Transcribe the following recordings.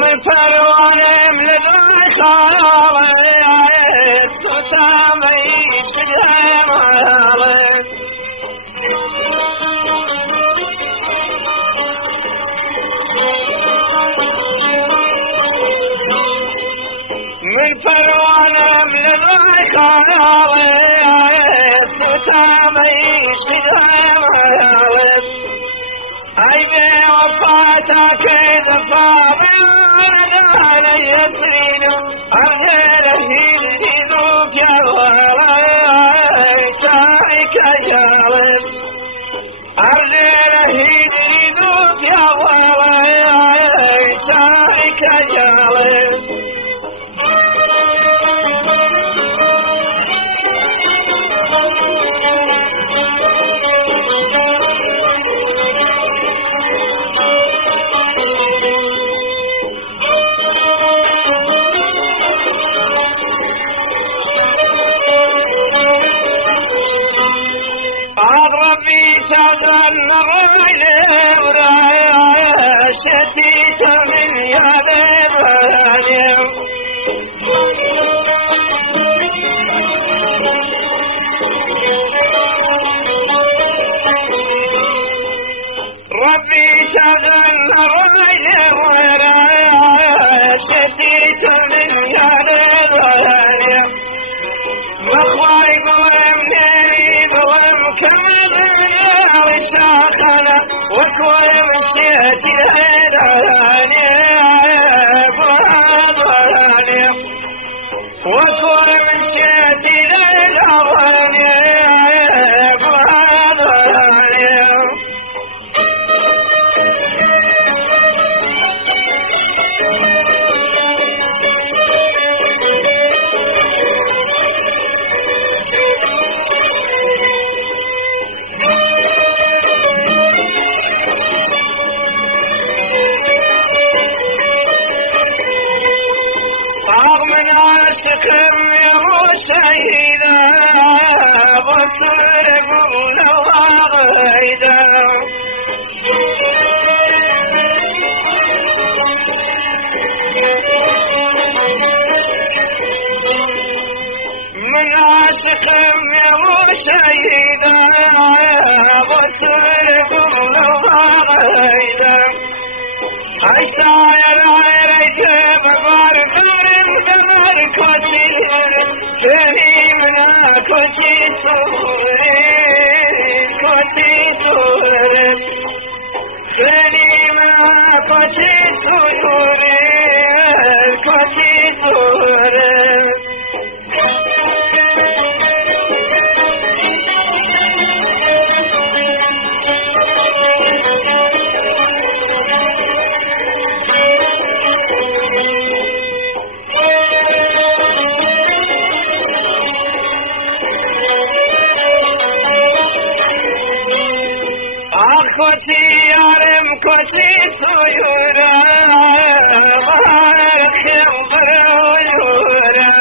من پروانم لدن خالت تو تامیت بجم حالت من پروانم لدن خالت تو تامیت بجم حالت ای به وفاتك ظفار على يسرين أرجل هيدوك يا شايك جالب أرجل هيدوك يا شايك جالب شغل غيلي ورايا شتيت من يد بني ربي شغل غيلي ورايا شتيت من يد بني مخواي قومني ومكمل شاخنا وكوي مشيت الهداني بوادواني وكوي مشيت الهداني بوادواني عاشقم يا شهيدا وصرب لواغيدا من عاشقم يا شهيدا وصرب لواغيدا عيسى يا العيريت ببارك كريمنا كوتي سوري كوتي سوري كريمنا كوتي سوري كوتي سوري كوتي يارم كوتي سيورا بارك ينظر ويورا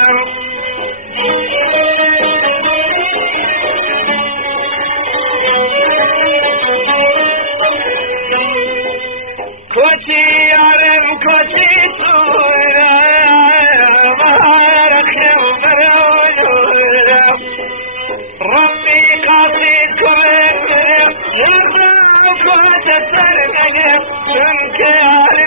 كوتي يارم كوتي سيورا بارك ينظر ويورا ربي قاصد كل يرضى وتسرقني شنك يا